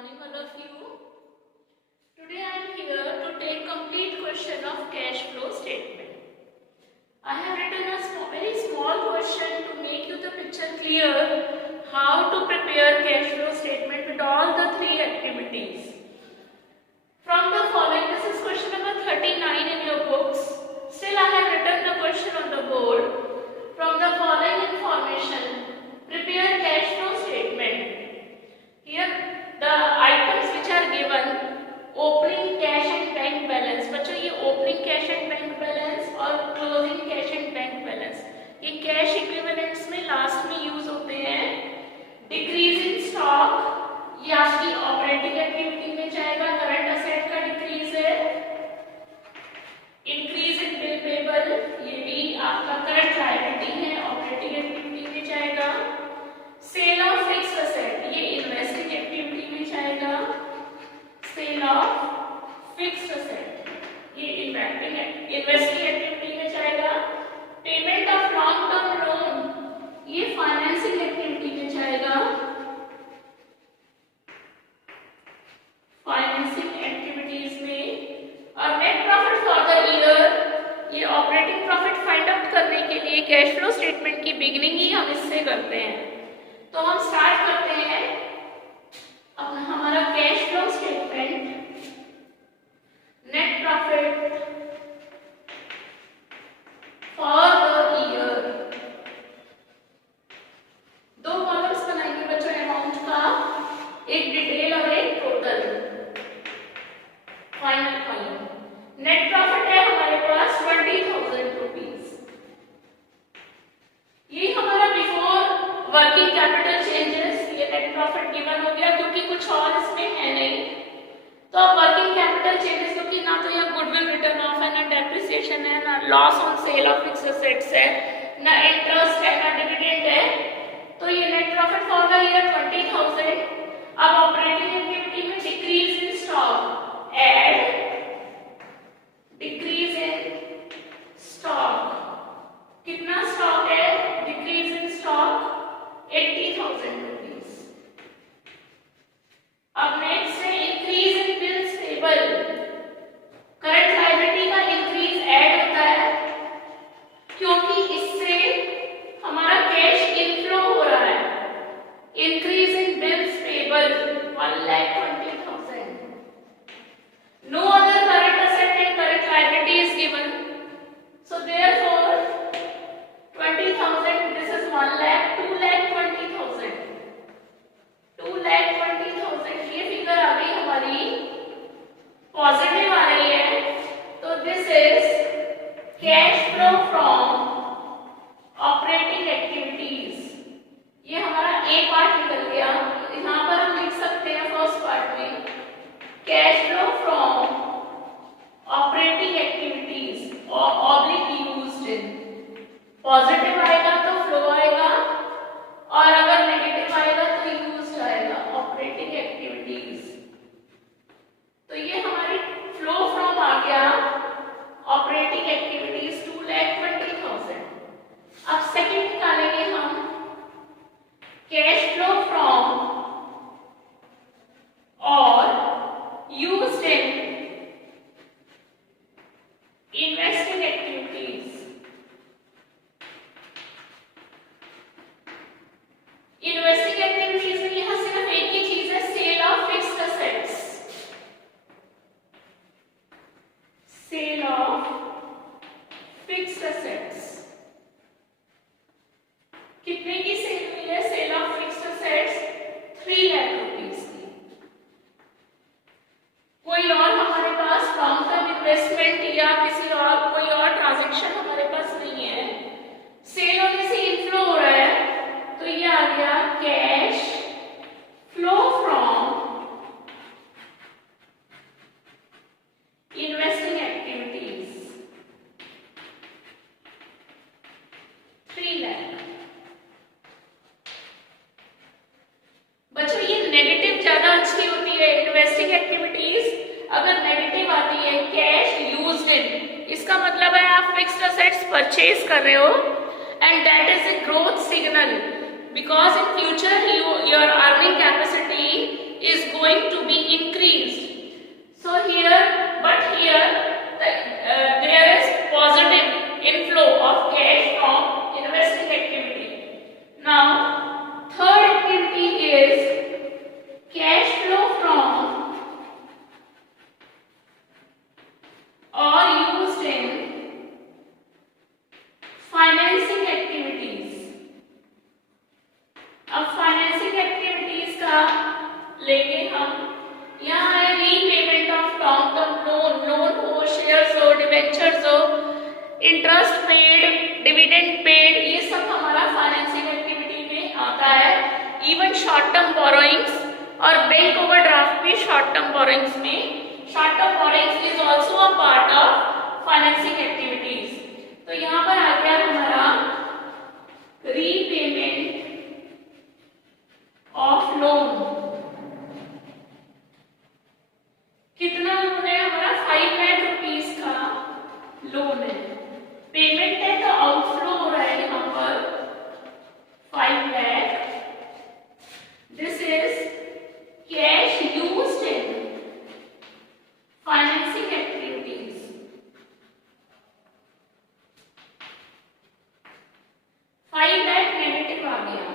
morning all of you. Today I am here to take complete question of cash flow statement. I have written a very small question to make you the picture clear how to prepare cash flow statement with all the three activities. From the following, this is question number 39 in your books. Still I have written the question on the board. From the following information, prepare cash flow statement. Here the items which are given, opening cash and bank balance. बच्चों ये opening cash and bank balance और closing cash and bank balance ये cash equivalents में last में use होते हैं. Decrease in stock ये आपकी operating activity में जाएगा, current asset का decrease है. Increase in bill payable ये भी आपका current liability है, operating activity में जाएगा. Sale of fixed asset ये investing activity में जाएगा. Sale of fixed asset ये investing activity में जाएगा. Payment of long term loan ये financing activity में जाएगा. Financing activities में. और net profit for the year ये ऑपरेटिंग प्रॉफिट फाइंड आउट करने के लिए कैश फ्लो स्टेटमेंट की बिगिनिंग ही हम इससे करते हैं. तो हम स्टार्ट करते हैं अपना हमारा cash flow statement. Net profit for the year. दो कॉलम्स बनाएंगे बच्चों अमाउंट का, एक डिटेल और एक total. Final column net profit है हमारे पास 20,000 रुपीज. ये हमारा बिफोर वर्किंग कैपिटल चेंजेस ये नेट प्रॉफिट गिवन हो गया क्योंकि कुछ और इसमें है नहीं. तो अब वर्किंग कैपिटल चेंजेस क्योंकि ना तो यह गुडविल रिटर्न ऑफ है, ना डेप्रिसिएशन है, ना loss on sale of fixed assets है, ना इंटरेस्ट है, ना डिविडेंड है. तो ये net profit for the year 20,000. अब ऑपरेटिंग एक्टिविटी में decrease in stock add decrease in stock. कितना स्टॉक है? Decrease in stock 80,000 rupees. अब नेक्स्ट है increase in bills payable. Current liability का इंक्रीज ऐड होता है क्योंकि इससे हमारा कैश इनफ्लो हो रहा है. Increase in bills payable 1,20,000. No other current asset and current liability is given, so therefore 20,000 this is 1 lakh. 2,20,000 2,20,000 ये फिगर आ गई हमारी पॉजिटिव आ रही है. तो this is cash flow from operating activities. ये हमारा ए पार्ट निकल गया. यहाँ पर हम लिख सकते हैं फर्स्ट पार्ट में cash flow from operating activities और ऑब्लिक यूज्ड इन. पॉजिटिव आएगा तो फ्लो आएगा और अगर नेगेटिव आएगा तो यूज्ड आएगा ऑपरेटिंग एक्टिविटीज. तो ये हमारी फ्लो फ्रॉम आ गया ऑपरेटिंग एक्टिविटीज 2,20,000. अब सेकंड निकालेंगे हम कैश फ्लो फ्रॉम और used in investing activities. Investing activities में यहां सिर्फ एक ही चीज है, sale of fixed assets. Sale of fixed assets. कितने की सेल हुई है? Sale of fixed assets 3 lakh rupees की. कोई और हमारे पास लॉन्ग टर्म इन्वेस्टमेंट या किसी और कोई और ट्रांजैक्शन हमारे पास नहीं है. सेल होने से इनफ्लो हो रहा है तो ये आ गया cash flow from investing activities 3 lakh. बच्चों ये नेगेटिव ज्यादा अच्छी होती है इन्वेस्टिंग एक्टिविटीज. अगर नेगेटिव आती है कैश यूज्ड इन, इसका मतलब है आप फिक्स्ड असेट्स परचेज कर रहे हो and that is a growth signal because in future your earning capacity is going to पैसा लेंगे हम। यहाँ है repayment of long term loan, loan हो, शेयर्स हो, डिवेंचर्स हो, इंटरेस्ट पेड, डिविडेंड पेड, ये सब हमारा फाइनेंसिंग एक्टिविटी में आता है। इवन शॉर्ट टर्म बोरोइंग्स और बैंक ओवरड्राफ्ट भी शॉर्ट टर्म बोरोइंग्स में, short term borrowings is also a part of financing activities. तो यहाँ पर आ गया हमारा रीपेमेंट ऑफ लोन। कितना लोन है हमारा? 5 लाख रुपीस का लोन है। पेमेंट है तो आउटफ्लो हो रहा है यहाँ पर 5 lakh. This is cash used in financing activities. Negative आ गया।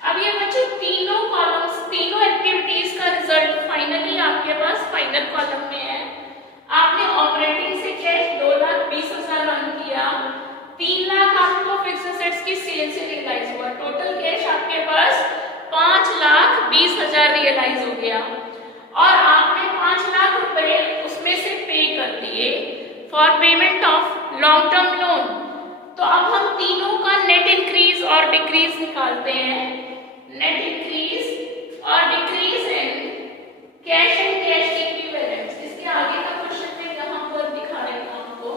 अब ये बच्चों तीनों कॉलम्स, तीनों एक्टिविटीज का रिजल्ट फाइनली आपके पास फाइनल कॉलम में है। आपने ऑपरेटिंग से कैश 2,20,000 अर्न किया, 3 लाख आपको फिक्स्ड एसेट्स की सेल से रियलाइज हुआ, टोटल कैश आपके पास 5,20,000 रियलाइज हो गया और आपने 5 लाख रुपए उसमें से पे कर दिए for payment of long term loan. तो अब हम तीनों का नेट इंक्रीज और डिक्रीज निकालते हैं। नेट इंक्रीज और decrease in cash and cash equivalents. इसके आगे का क्वेश्चन में यहाँ पर दिखा रही हूँ आपको।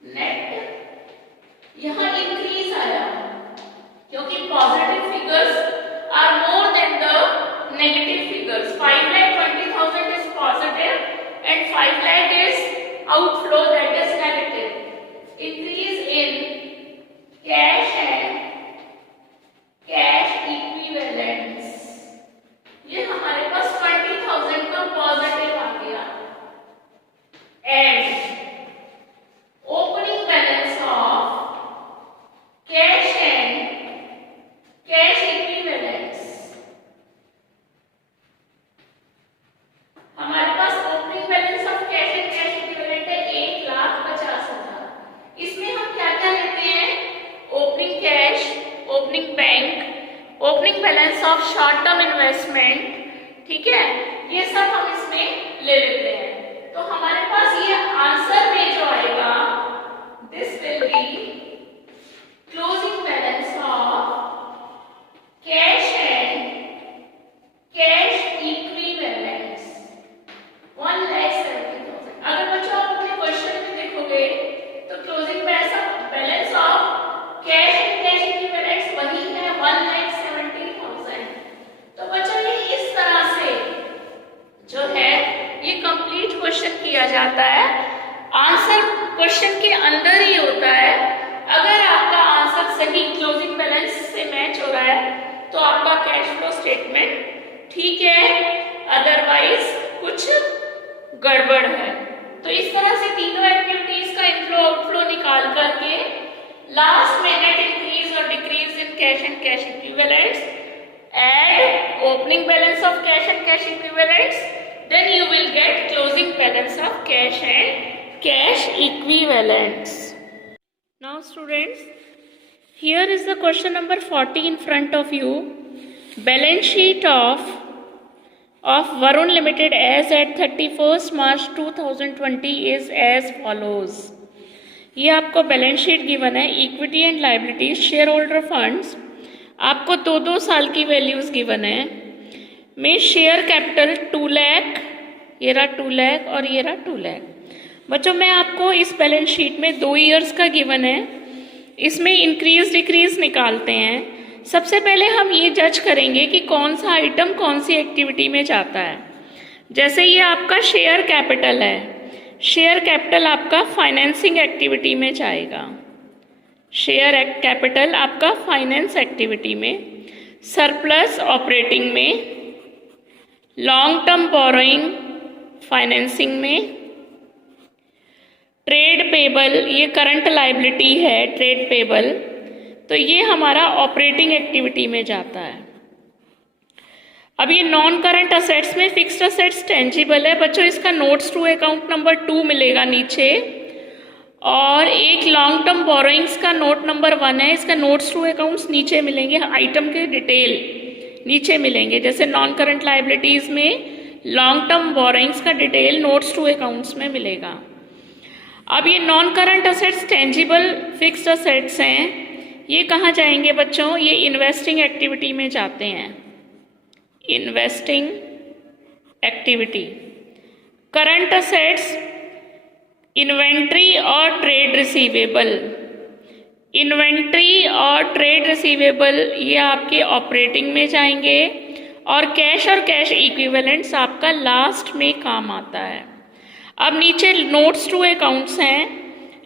नेट यहाँ इंक्रीज आया क्योंकि positive figures are more than the negative figures. 5,20,000 is positive and 5 lakh is outflow, that is negative. Increase in cash and cash equivalents, ये हमारे पास 20,000 का पॉजिटिव आ गया। And opening balance of cash and cash equivalents, हमारे पास opening balance of cash and cash equivalent है 1,50,000। इसमें हम क्या क्या लेते हैं? Opening cash, opening bank, opening balance of short term investment, ठीक है, ये सब हम इसमें ले लेते हैं। तो हमारे पास ये आंसर में जो आएगा, this will be closing balance of cash and cash equivalents 1,70,000। अगर बच्चों आप अपने क्वेश्चन में देखोगे तो closing balance of cash and cash equivalents वही है 1,70,000। तो बच्चों ये इस तरह से जो है ये कंप्लीट क्वेश्चन किया जाता है। आंसर क्वेश्चन के अंदर ही होता है। अगर आपका आंसर सही क्लोजिंग बैलेंस से मैच हो रहा है तो आपका कैश फ्लो स्टेटमेंट ठीक है, अदरवाइज कुछ गड़बड़ है। तो इस तरह से तीनों एक्टिविटीज का इनफ्लो आउटफ्लो निकाल करके लास्ट में नेट इंक्रीज और decrease in cash and cash equivalents and opening balance of cash and cash equivalents, then you will get closing balance of cash and cash equivalents. Now students, here is the question number 40 in front of you. Balance sheet of Varun Limited as at 31st March 2020 is as follows. ये आपको balance sheet given है, equity and liabilities, share holder funds, आपको 2-2 साल की values given है। में share capital 2 lakh, ये रहा 2 लाख और ये रहा 2 लाख। बच्चों मैं आपको इस बैलेंस शीट में 2 ईयर्स का गिवन है, इसमें इंक्रीज डिक्रीज निकालते हैं। सबसे पहले हम ये जज करेंगे कि कौन सा आइटम कौन सी एक्टिविटी में जाता है। जैसे ये आपका शेयर कैपिटल है, शेयर कैपिटल आपका फाइनेंसिंग एक्टिविटी में जाएगा। शेयर कैपिटल आपका फाइनेंस एक्टिविटी में, सरप्लस ऑपरेटिंग में, लॉन्ग टर्म बोरोइंग फाइनेंसिंग में, ट्रेड पेबल ये करंट लाइबिलिटी है, ट्रेड पेबल, तो ये हमारा ऑपरेटिंग एक्टिविटी में जाता है। अब ये नॉन करंट असेट्स में फिक्स्ड असेट्स टेंजिबल है। बच्चों इसका नोट्स टू अकाउंट नंबर 2 मिलेगा नीचे, और एक लॉन्ग टर्म बोरोइंग्स का नोट नंबर 1 है, इसका नोट्स टू अकाउंट्स नीचे मिलेंगे, आइटम के डिटेल नीचे मिलेंगे। जैसे नॉन करंट लाइबिलिटीज़ में लॉन्ग टर्म बोरोइंग्स का डिटेल नोट्स टू अकाउंट्स में मिलेगा। अब ये non current assets tangible fixed assets हैं, ये कहाँ जाएंगे बच्चों? ये इन्वेस्टिंग एक्टिविटी में जाते हैं, investing activity. Current assets inventory और ट्रेड रिसीवेबल, इन्वेंट्री और ट्रेड रिसीवेबल ये आपके ऑपरेटिंग में जाएंगे, और कैश इक्विवेलेंट्स आपका लास्ट में काम आता है। अब नीचे नोट्स टू अकाउंट्स हैं,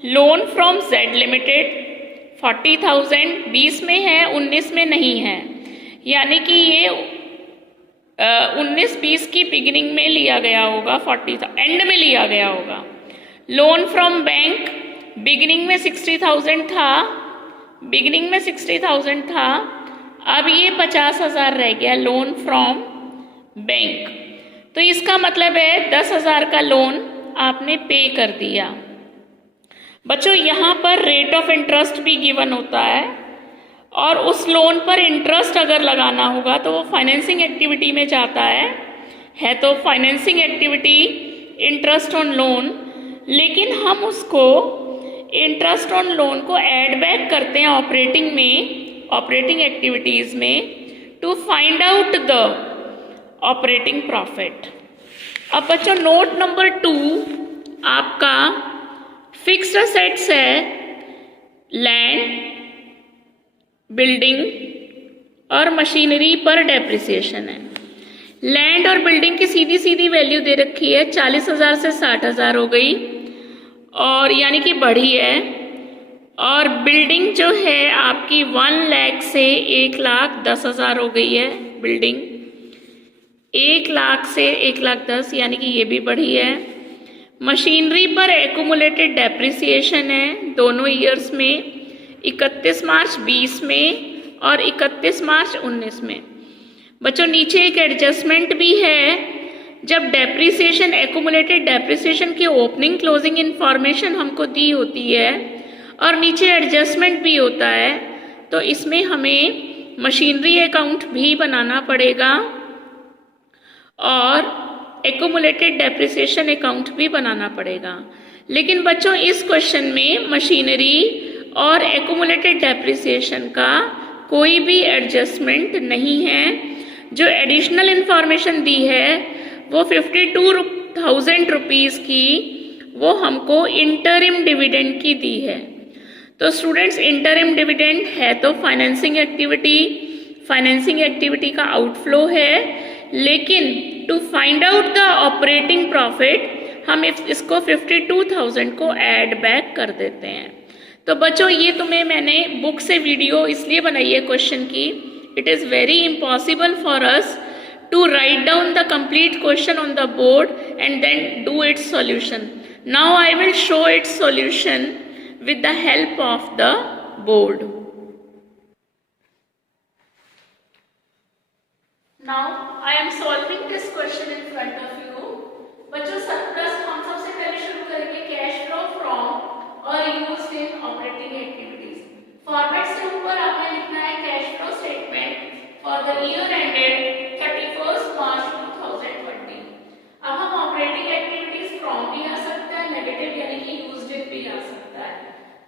लोन फ्रॉम जेड लिमिटेड 40,000 20 में है, 19 में नहीं है, यानी कि ये 19-20 की बिगिनिंग में लिया गया होगा, 40,000 एंड में लिया गया होगा। लोन फ्रॉम बैंक बिगिनिंग में 60,000 था, बिगिनिंग में 60,000 था, अब ये 50,000 रह गया लोन फ्रॉम बैंक। तो इसका मतलब है 10,000 का लोन आपने पे कर दिया। बच्चों यहाँ पर रेट ऑफ इंटरेस्ट भी गिवन होता है, और उस लोन पर इंटरेस्ट अगर लगाना होगा तो वो फाइनेंसिंग एक्टिविटी में जाता है तो financing activity interest on loan, लेकिन हम उसको इंटरेस्ट ऑन लोन को ऐड बैक करते हैं ऑपरेटिंग में, ऑपरेटिंग एक्टिविटीज़ में, to find out the operating profit. अब बच्चों नोट नंबर 2 आपका फिक्स्ड असेट्स है, लैंड, बिल्डिंग और मशीनरी पर डेप्रिसिएशन है। लैंड और बिल्डिंग की सीधी सीधी वैल्यू दे रखी है, 40,000 से 60,000 हो गई, और यानी कि बढ़ी है। और बिल्डिंग जो है आपकी 1 लाख से 1,10,000 हो गई है, बिल्डिंग 1 लाख से 1,10,000 यानी कि ये भी बढ़ी है। मशीनरी पर एक्यूमुलेटेड डेप्रिसिएशन है दोनों ईयर्स में, 31 मार्च 20 में और 31 मार्च 19 में। बच्चों नीचे एक एडजस्टमेंट भी है, जब डेप्रिसिएशन एक्यूमुलेटेड डेप्रिसिएशन की ओपनिंग क्लोजिंग इंफॉर्मेशन हमको दी होती है और नीचे एडजस्टमेंट भी होता है, तो इसमें हमें मशीनरी अकाउंट भी बनाना पड़ेगा और एक्यूमुलेटेड डेप्रिसिएशन अकाउंट भी बनाना पड़ेगा। लेकिन बच्चों इस क्वेश्चन में मशीनरी और एक्यूमुलेटेड डेप्रिसिएशन का कोई भी एडजस्टमेंट नहीं है। जो एडिशनल इंफॉर्मेशन दी है वो 52,000 रुपीज़ की वो हमको इंटरिम डिविडेंड की दी है। तो स्टूडेंट्स इंटरिम डिविडेंड है तो फाइनेंसिंग एक्टिविटी का आउटफ्लो है, लेकिन to find out the operating profit हम इसको 52,000 को ऐड बैक कर देते हैं। तो बच्चों ये तुम्हें मैंने बुक से वीडियो इसलिए बनाई है क्वेश्चन की, it is very impossible for us to write down the complete question on the board and then do its solution. Now I will show its solution with the help of the board. Now I am solving this question in front of you. बच्चों surplus हम सबसे पहले शुरू करेंगे cash flow from और used इन operating activities. Format से ऊपर आपने लिखना है cash flow statement for the year ended 31 मार्च 2020। अब हम ऑपरेटिंग एक्टिविटीज फ्रॉम भी आ सकता है, नेगेटिव यानी कि यूज्ड इन भी आ सकता है।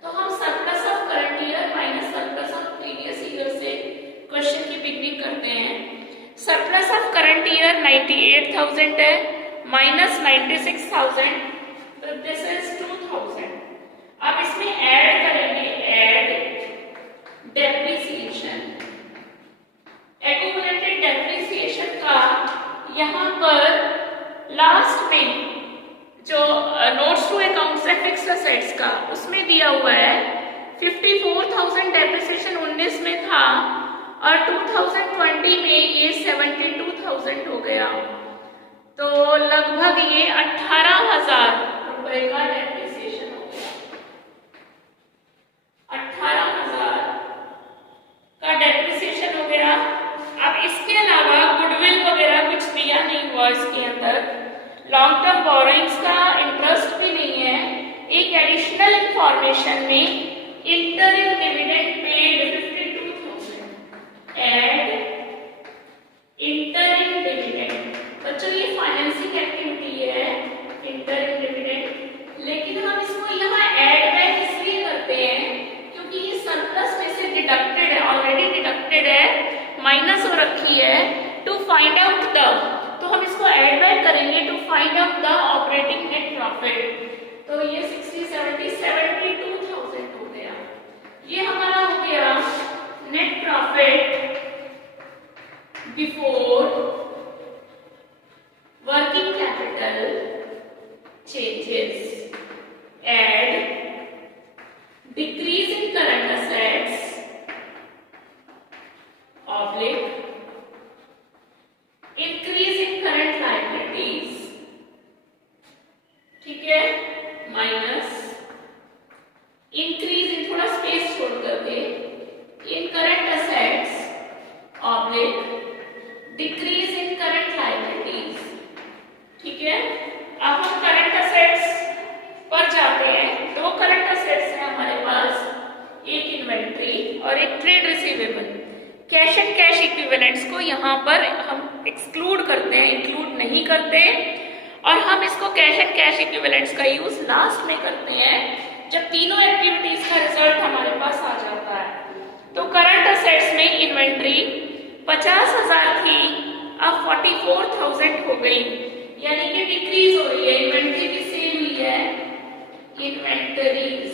तो हम surplus of current year minus surplus of previous year से क्वेश्चन की बिगनिंग करते हैं। सरप्लस ऑफ करंट ईयर 98,000 है माइनस 96,000, तो दिस इज 2,000। अब इसमें ऐड करेंगे, ऐड डेप्रिसिएशन, एक्यूमुलेटेड डेप्रिसिएशन का यहाँ पर लास्ट में जो नोट्स टू अकाउंट्स है फिक्स्ड असेट्स का उसमें दिया हुआ है 54,000 डेप्रिसिएशन 19 में था और 2020 में ये 72,000 हो गया, तो लगभग ये 18,000 रुपए का डेप्रिसिएशन हो गया। 18,000 का डेप्रिसिएशन हो गया। अब इसके अलावा गुडविल वगैरह कुछ दिया नहीं हुआ इसके अंदर, लॉन्ग टर्म बोरोइंग्स का इंटरेस्ट भी नहीं है। एक एडिशनल ऑपरेशन में interim dividend paid 52,000 add interim dividend. बच्चों ये फाइनेंसिंग एक्टिविटी है इंटरिम डिविडेंड, लेकिन हम इसको यहाँ ऐड बैक इसलिए करते हैं क्योंकि ये सरप्लस में से डिडक्टेड है, ऑलरेडी डिडक्टेड है, माइनस हो रखी है। टू फाइंड आउट द, तो हम इसको ऐड बैक करेंगे to find out the operating net profit. तो ये 72,000 हो गया। ये हमारा हो गया net profit before working capital changes add decrease in current assets oblique increase in current liabilities, ठीक है, माइनस इंक्रीज इन, थोड़ा स्पेस छोड़ करके, in current assets oblique decrease in current liabilities, ठीक है। अब हम करंट असेट्स पर जाते हैं। दो करंट असेट्स हैं हमारे पास, एक इन्वेंट्री और एक trade receivable. Cash and cash equivalents को यहाँ पर हम एक्सक्लूड करते हैं, इंक्लूड नहीं करते, और हम इसको कैश एंड कैश इक्विवेलेंट्स का यूज लास्ट में करते हैं जब तीनों एक्टिविटीज का रिजल्ट हमारे पास आ जाता है। तो करंट असेट्स में इन्वेंट्री 50,000 थी, अब 44,000 हो गई, यानी कि डिक्रीज हो रही है। इन्वेंट्री की सेल हुई है, इन्वेंटरीज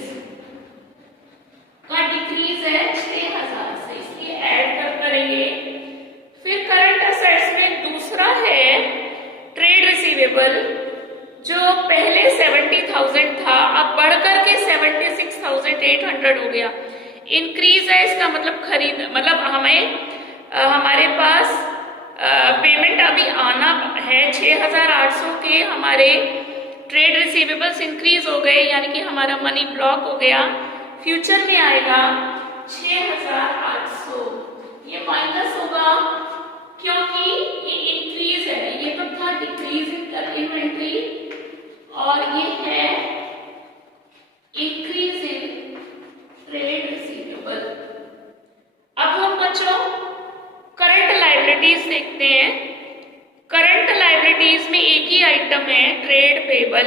का डिक्रीज है 6,000 से, इसलिए ऐड करेंगे। फिर करंट असेट्स में दूसरा है ट्रेड रिसीवेबल, जो पहले 70,000 था, अब बढ़कर के 76,800 हो गया। इंक्रीज है, इसका मतलब खरीद, मतलब हमें हमारे पास पेमेंट अभी आना है 6,800 के, हमारे ट्रेड रिसीवेबल्स इंक्रीज हो गए, यानी कि हमारा मनी ब्लॉक हो गया। फ्यूचर में आएगा 6,800, ये माइनस होगा क्योंकि ये इंक्रीज है, ये तो था डिक्रीज इन इन्वेंट्री, और ये है इंक्रीज इन ट्रेड रिसीवेबल। अब हम बच्चों करंट लायबिलिटीज देखते हैं। करंट लायबिलिटीज में एक ही आइटम है ट्रेड पेबल,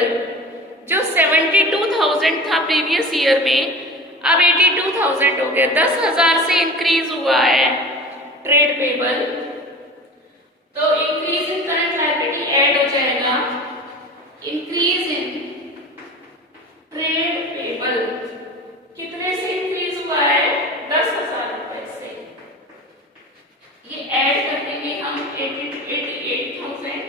जो 72,000 था प्रीवियस ईयर में, अब 82,000 हो गया, 10,000 से इंक्रीज हुआ है ट्रेड पेबल। तो increase in current liability add हो जाएगा इंक्रीज इन ट्रेड पेबल। कितने से इंक्रीज हुआ है? 10,000 रुपए से। ये ऐड कर देंगे हम 88,000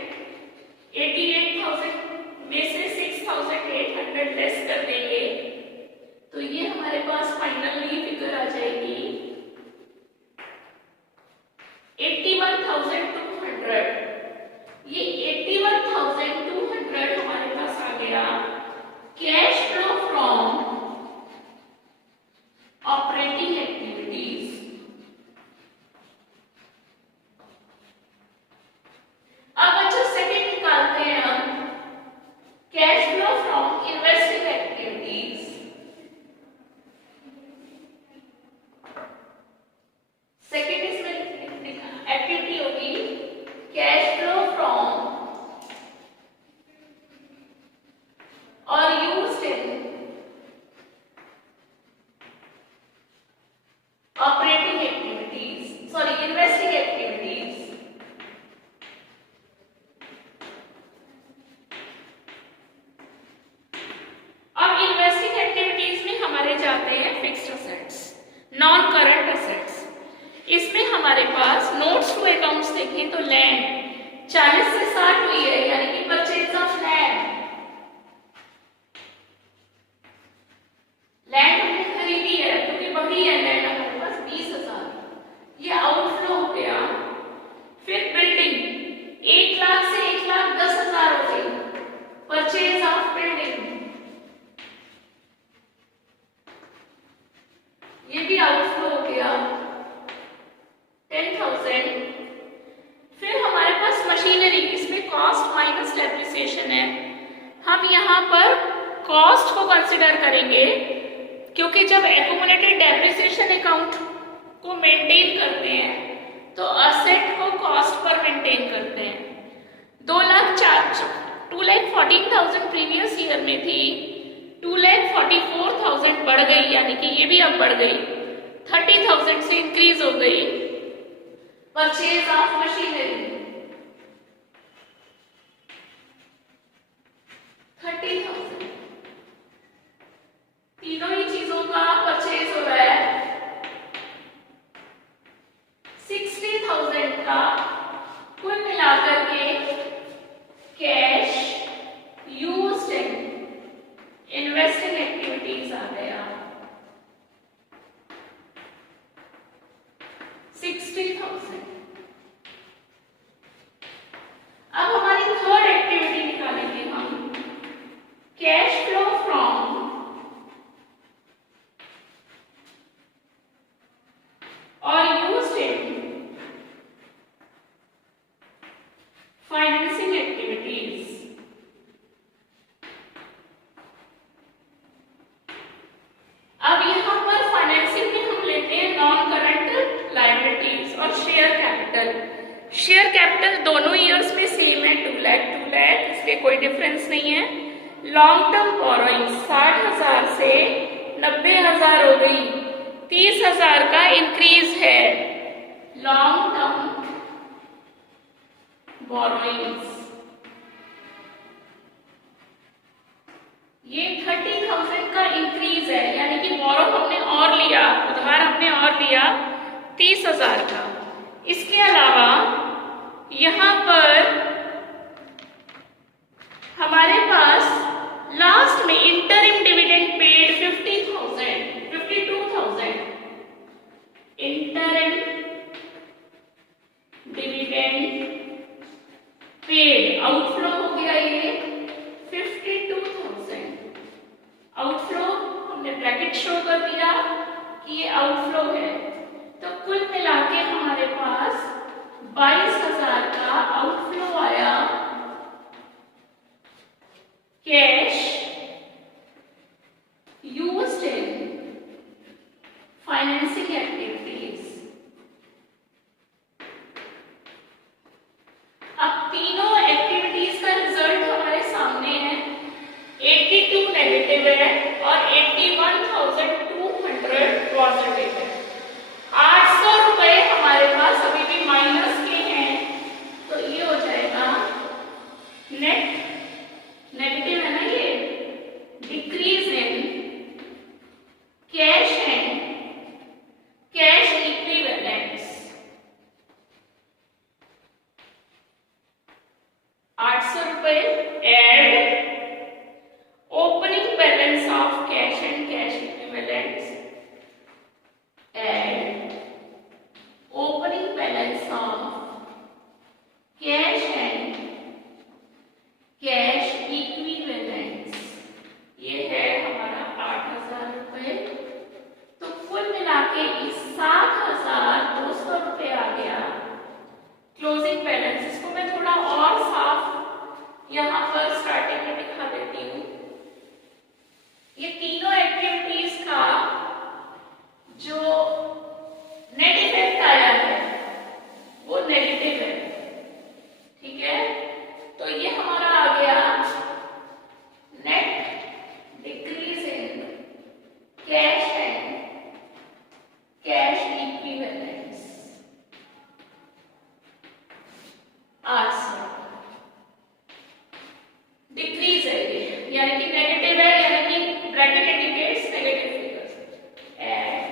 में से 6,800 लेस कर देंगे, तो ये हमारे पास फाइनली फिगर आ जाएगी 81,200। ये 81,200 हमारे पास आ गया cash flow from operating activities. अब अच्छा सेकंड निकालते हैं हम, cash flow from investing activities. Second इसमें एक्टिविटी होगी कैश फ्लो फ्रॉम और यूज्ड इन operating activities, sorry investing activities. अब इन्वेस्टिंग एक्टिविटीज में हमारे जाते हैं fixed assets, non current assets. इसमें हमारे पास नोट्स टू अकाउंट्स देखें तो लैंड 40 से 60 हुई है, यानी कि परचेज ऑफ लैंड। लैंड हमने खरीदी है क्योंकि बढ़ी है लैंड हमारे पास 20,000, ये आउटफ्लो हो गया। फिर बिल्डिंग 1 लाख से 1,10,000 हो गई, परचेज ऑफ बिल्डिंग, ये भी आउटफ्लो हो गया 10,000। फिर हमारे पास मशीनरी, इसमें कॉस्ट माइनस डेप्रिसिएशन है, हम यहाँ पर कॉस्ट को कंसिडर करेंगे जब एक्यूमुलेटेड डेप्रिसिएशन अकाउंट को मेंटेन करते हैं तो असेट को कॉस्ट पर मेंटेन करते हैं। 2,14,000 प्रीवियस ईयर में थी, 2,44,000 बढ़ गई, यानी कि ये भी अब बढ़ गई, 30,000 से इंक्रीज हो गई। परचेज ऑफ मशीनरी 30,000, तीनों ही चीजों का परचेज हो रहा है। 60,000 का कुल मिलाकर के cash used in investing activities आ गया 60,000। अब हमारी थर्ड एक्टिविटी निकालेंगे हम, कैश फ्लो फ्रॉम और यूज्ड इन फाइनेंसिंग एक्टिविटीज। अब यहाँ पर फाइनेंसिंग में हम लेते हैं नॉन करंट लायबिलिटीज और शेयर कैपिटल। शेयर कैपिटल दोनों ईयर्स में सेम है, 2 लाख, इसलिए कोई डिफरेंस नहीं है। लॉन्ग टर्म बोरोइंग 60,000 से 90,000 हो गई, 30,000 का इंक्रीज है। लॉन्ग टर्म बोरोइंग्स ये 30,000 का इंक्रीज है, यानी कि बोरो हमने और लिया, उधार हमने और लिया 30,000 का। इसके अलावा यहां पर हमारे पास लास्ट में interim dividend paid 52,000, interim dividend paid outflow हो गया ये 52,000। आउटफ्लो हमने ब्रैकेट शो कर दिया कि ये आउटफ्लो है, तो कुल मिला के हमारे पास 22,000 का आउटफ्लो आया cash used in financing activities. अब तीनों एक्टिविटीज का रिजल्ट हमारे सामने है, 82 नेगेटिव है और 81,200 पॉजिटिव है। 800 रुपए हमारे पास अभी भी माइनस के हैं, तो ये हो जाएगा नेट नेगेटिव है ना, ये decrease in cash and cash equivalents. 800 रुपए add opening balance of cash and cash equivalents add opening balance of cash and cash equivalents, ये है हमारा 8,000 रुपए। तो कुल मिला के 7,200 रुपए आ गया क्लोजिंग बैलेंस। इसको मैं थोड़ा और साफ यहाँ पर स्टार्टिंग में दिखा देती हूँ। ये तीनों एक्टिविटीज का जो नेट इफेक्ट आया है वो नेगेटिव है, ठीक है। तो ये हमारा आ गया net decrease in cash and cash equivalents 800। Decrease है ये, यानी कि नेगेटिव है, यानी कि bracket indicates negative figures. And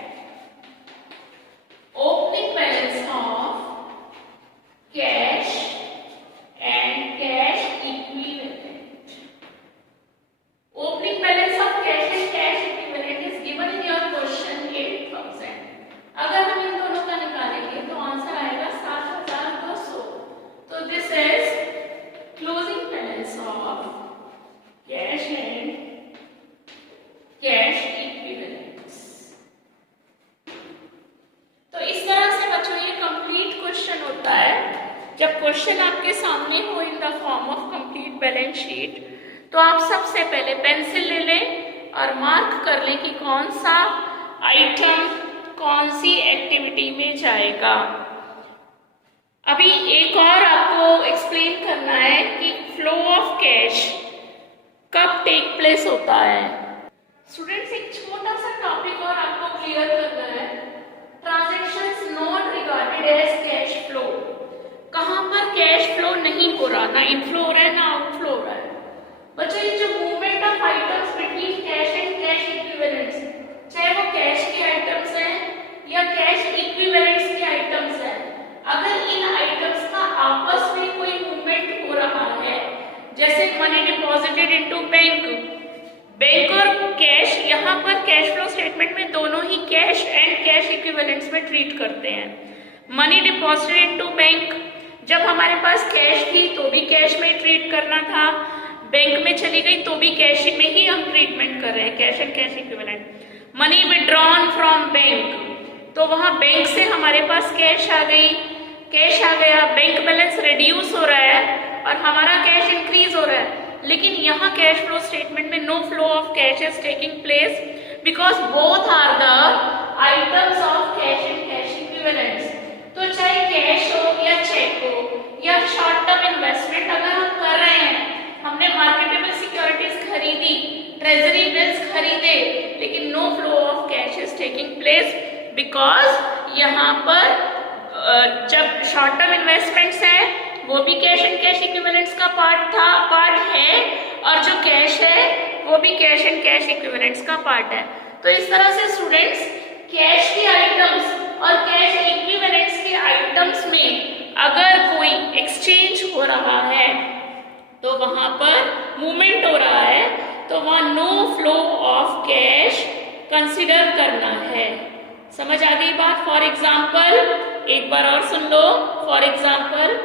opening balance of cash and cash equivalent. Opening balance of cash and cash equivalent is given in your question 8,000। अगर हम इन दोनों का निकालेंगे तो आंसर आएगा 7,200। तो this is closing balance of cash and cash equivalents. तो इस तरह से बच्चों ये कंप्लीट क्वेश्चन होता है। जब क्वेश्चन आपके सामने हो in the form of complete balance sheet, तो आप सबसे पहले पेंसिल ले लें और मार्क कर लें कि कौन सा आइटम कौन सी एक्टिविटी में जाएगा। अभी एक और आपको एक्सप्लेन करना है कि फ्लो ऑफ कैश कब टेक प्लेस होता है। स्टूडेंट्स, एक छोटा सा टॉपिक और आपको क्लियर करना है। Transactions not regarded as cash flow. कहां पर कैश फ्लो नहीं हो रहा, ना इनफ्लो हो रहा है ना आउटफ्लो हो रहा है। बच्चों, ये जो movement of items between cash and cash equivalents, चाहे वो कैश के आइटम्स हैं या कैश इक्विवेलेंट्स के आइटम्स हैं, अगर इन आइटम्स का आपस में कोई मूवमेंट हो रहा है, जैसे मनी डिपॉजिटेड इनटू बैंक और कैश, यहाँ पर कैश फ्लो स्टेटमेंट में दोनों ही कैश एंड कैश इक्विवेलेंट्स में ट्रीट करते हैं। मनी डिपॉजिटेड इनटू बैंक, जब हमारे पास कैश थी तो भी कैश में ट्रीट करना था, बैंक में चली गई तो भी कैश में ही हम ट्रीटमेंट कर रहे हैं, cash and cash equivalent. Money withdrawn from bank, तो वहां बैंक से हमारे पास कैश आ गई, कैश आ गया, बैंक बैलेंस रिड्यूस हो रहा है और हमारा कैश इंक्रीज हो रहा है। लेकिन यहाँ कैश फ्लो स्टेटमेंट में no flow of cash is taking place because both are the items of cash and cash equivalents. तो चाहे कैश हो या चेक हो या शॉर्ट टर्म इन्वेस्टमेंट अगर हम कर रहे हैं, हमने मार्केटेबल सिक्योरिटीज खरीदी, ट्रेजरी बिल्स खरीदे, लेकिन no flow of cash is taking place because यहाँ पर जब शॉर्ट टर्म इन्वेस्टमेंट्स है वो भी कैश एंड कैश इक्विवेलेंट्स का पार्ट है और जो कैश है वो भी कैश एंड कैश इक्विवेलेंट्स का पार्ट है। तो इस तरह से स्टूडेंट्स, कैश के आइटम्स और कैश इक्विवेलेंट्स के आइटम्स में अगर कोई एक्सचेंज हो रहा है तो वहां पर मूवमेंट हो रहा है, तो वहां no flow of cash consider करना है। समझ आ गई बात? फॉर एग्जाम्पल, एक बार और सुन लो। For example,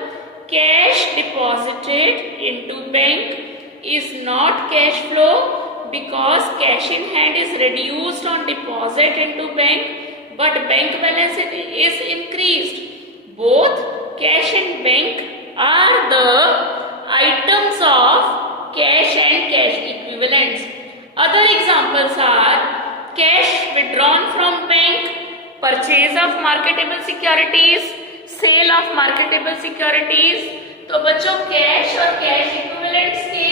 cash deposited into bank is not cash flow because cash in hand is reduced on deposit into bank, but bank balance is increased. Both cash and bank are the items of cash and cash equivalents. Other examples are cash withdrawn from bank, purchase of marketable securities, sale of marketable securities. तो बच्चों, cash और cash equivalents के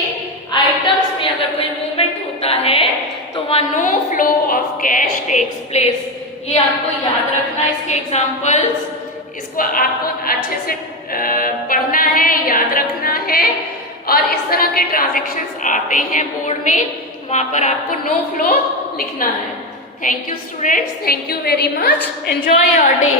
items में अगर कोई movement होता है तो वहाँ no flow of cash takes place. ये आपको याद रखना, इसके एग्जांपल्स, इसको आपको अच्छे से पढ़ना है, याद रखना है। और इस तरह के ट्रांजैक्शंस आते हैं बोर्ड में, वहाँ पर आपको नो फ्लो लिखना है। Thank you students, thank you very much, enjoy your day.